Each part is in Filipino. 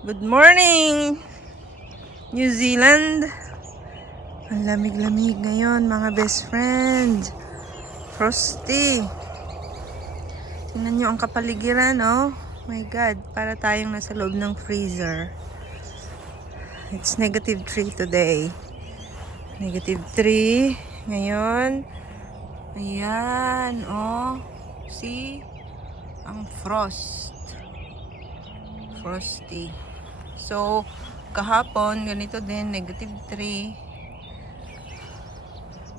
Good morning, New Zealand. Ang lamig-lamig ngayon, mga best friend. Frosty. Tingnan nyo ang kapaligiran, oh. My God, para tayong nasa loob ng freezer. It's -3 today. -3 ngayon. Ayan, oh. See? Ang frost. Frosty. So, kahapon, ganito din, -3.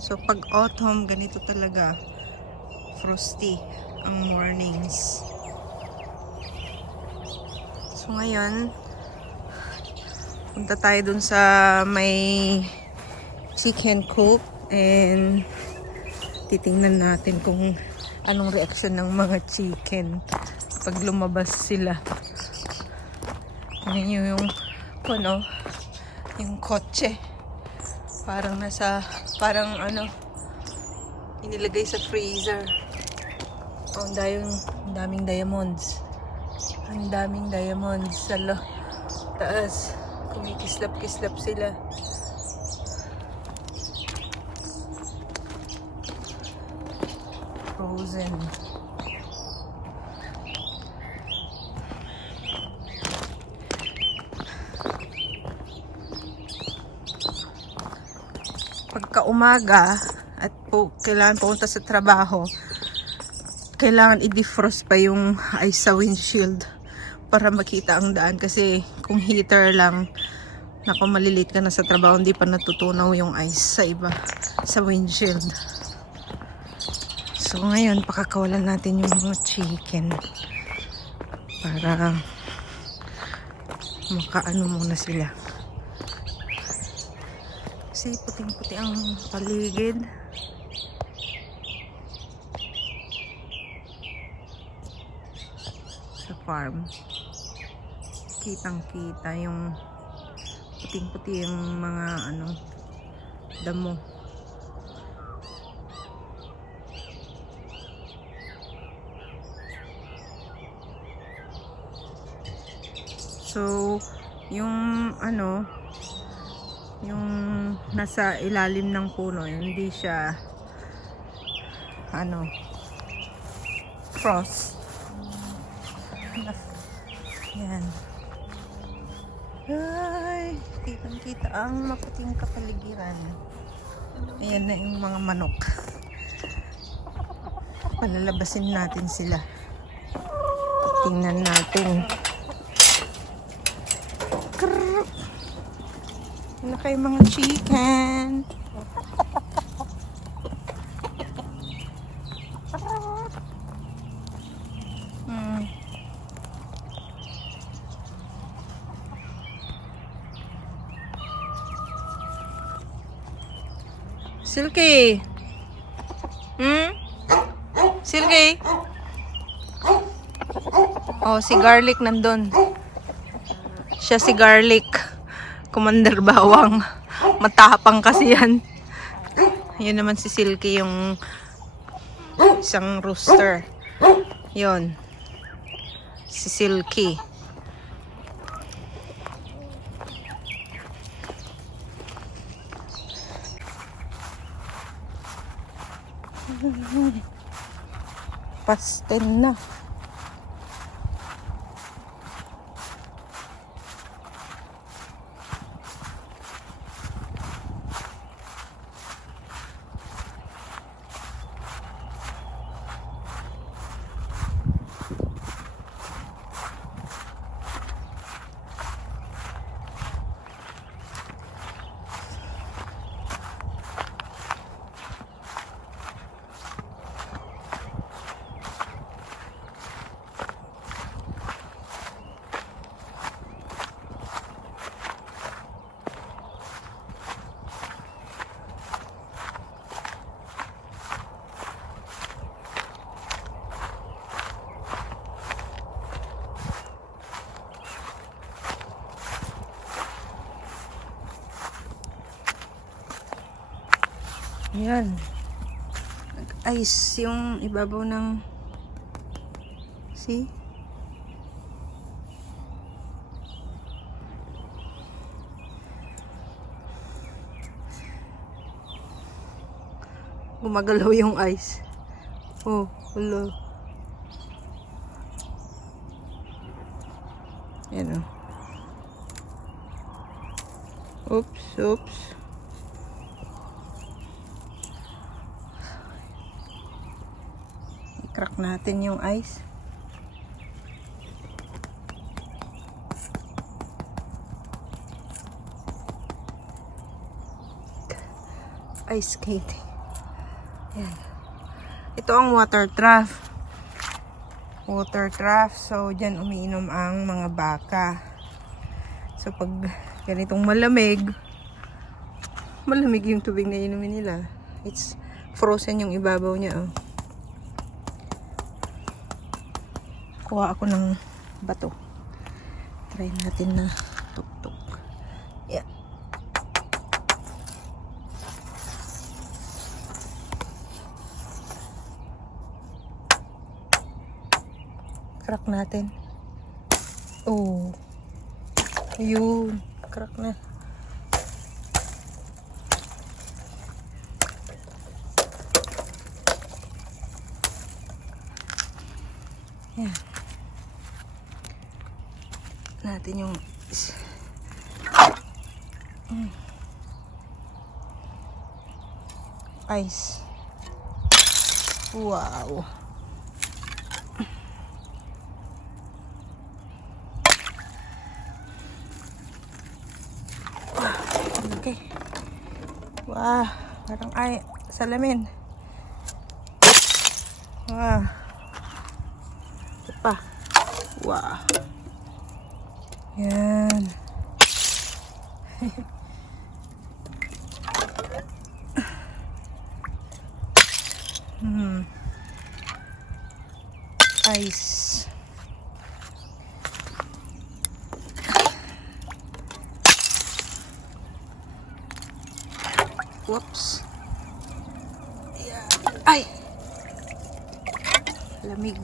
So, pag autumn, ganito talaga. Frosty ang mornings. So, ngayon, punta tayo dun sa may chicken coop and titingnan natin kung anong reaction ng mga chicken pag lumabas sila. Tingnan nyo yung yung kotse. Parang inilagay sa freezer. Oh, ang daming diamonds. Ang daming diamonds sa taas. Kumikislap-kislap sila. Frozen. Pagka umaga at kailangan pumunta sa trabaho, kailangan i-defrost pa yung ice sa windshield para makita ang daan, kasi kung heater lang, naku, malilate ka na sa trabaho, hindi pa natutunaw yung ice sa windshield. So ngayon, pakakawalan natin yung mga chicken para makaano muna sila. Kasi puting-puti ang paligid. Sa farm. Kitang-kita yung puting-puti yung mga damo. So, yung yung nasa ilalim ng puno, hindi siya frost. Yan. Ay, kitang-kita ang maputing kapaligiran. Ayan na yung mga manok. Palalabasin natin sila. Tingnan natin. Ano kayo mga chicken? Silky! Silky! Oh, si Garlic nandun. Siya si Garlic. Commander Bawang. Matapang kasi yan. Yun naman si Silky, yung isang rooster. Yun. Si Silky. Pasten na. Yan. Nag-ice yung ibabaw ng... See? Gumagalaw yung ice. Oh, hello. Yan o. Oops, oops. I-crack natin yung ice. Ice skating. Yan. Ito ang water trough. Water trough. So, dyan umiinom ang mga baka. So, pag ganitong malamig yung tubig na inumin nila. It's frozen yung ibabaw niya. Oh. Kuha ako ng bato. Try natin na tuk-tuk. Yeah. Crack natin. Oh. Ayun. Crack na. Yan. Natin yung ice. Wow. Okay. Wow, parang ay salamin. Wow. Ito pa. Wow. Yan. Ice. Whoops. Yeah. Ay! Lamig.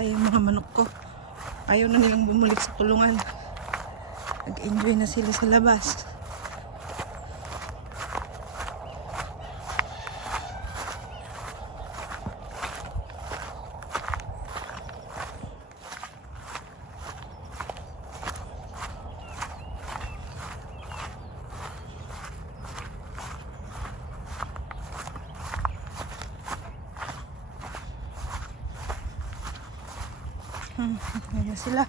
Kaya yung mga manok ko, ayaw na nilang bumalik sa kulungan. Nag-enjoy na sila sa labas. Ayan sila.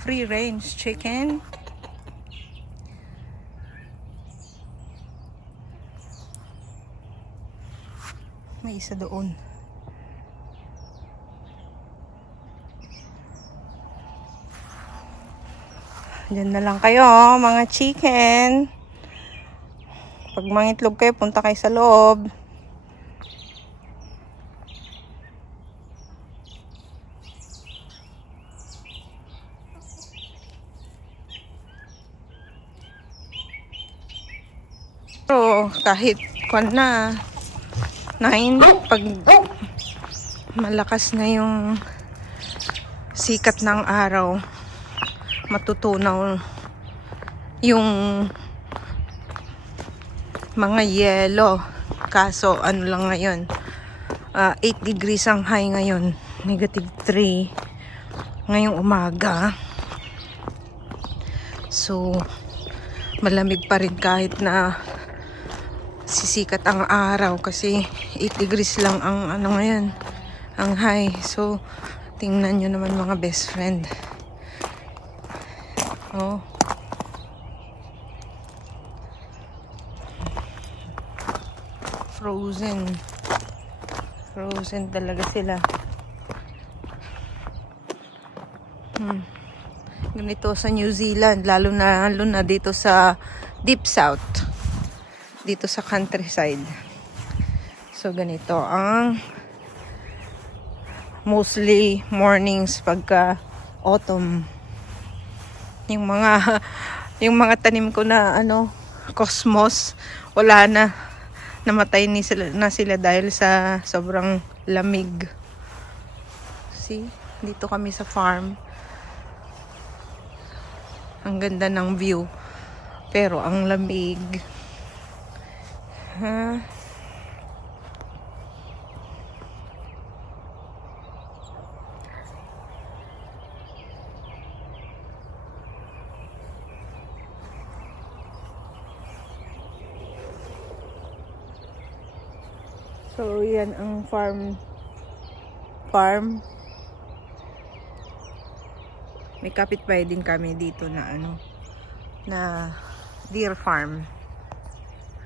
Free range chicken. May isa doon. Diyan na lang kayo, mga chicken. Pag mangitlog kayo, punta kayo sa loob. Pero kahit kwan na 9, pag malakas na yung sikat ng araw, matutunaw yung mga yelo. Kaso ano lang ngayon, 8 degrees ang high ngayon, -3 ngayong umaga. So malamig pa rin kahit na sisikat ang araw kasi 8 degrees lang ang ano ngayon, ang high. So tingnan nyo naman mga best friend. Oh, frozen talaga sila. Ganito sa New Zealand, lalo na dito sa Deep South. Dito sa countryside. So ganito ang mostly mornings pagka autumn. Yung mga tanim ko na cosmos, wala na, namatay na sila dahil sa sobrang lamig. See, dito kami sa farm. Ang ganda ng view, pero ang lamig. So, yan ang farm. May kapitbahay din kami dito na na deer farm.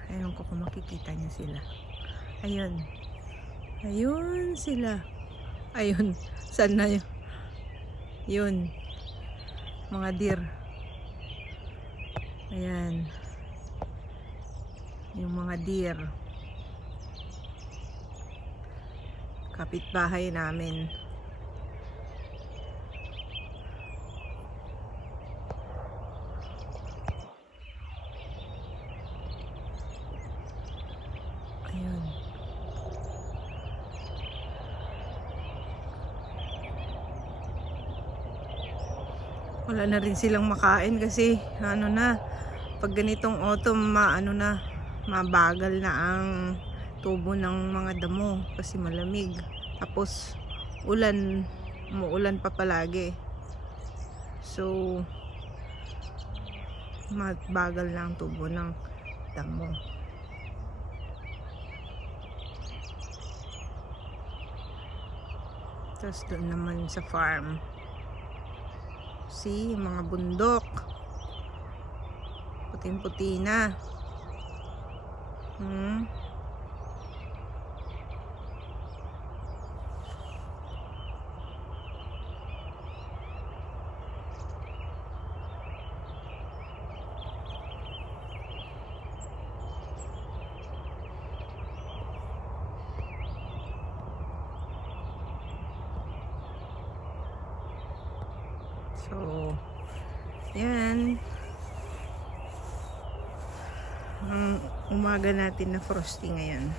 Ayun ko kung makikita niyo sila. Ayun. Ayun sila. Ayun. Saan na yun? Yun. Mga deer. Ayan. Yung mga deer. Kapitbahay namin. Ayun. Wala na rin silang makain kasi pag ganitong autumn mabagal na ang tubo ng mga damo kasi malamig. Tapos umuulan pa palagi. So mabagal na ang tubo ng damo. Tapos doon naman sa farm, see, mga bundok, puting-puti na. So, yan. Ang umaga natin na frosty ngayon.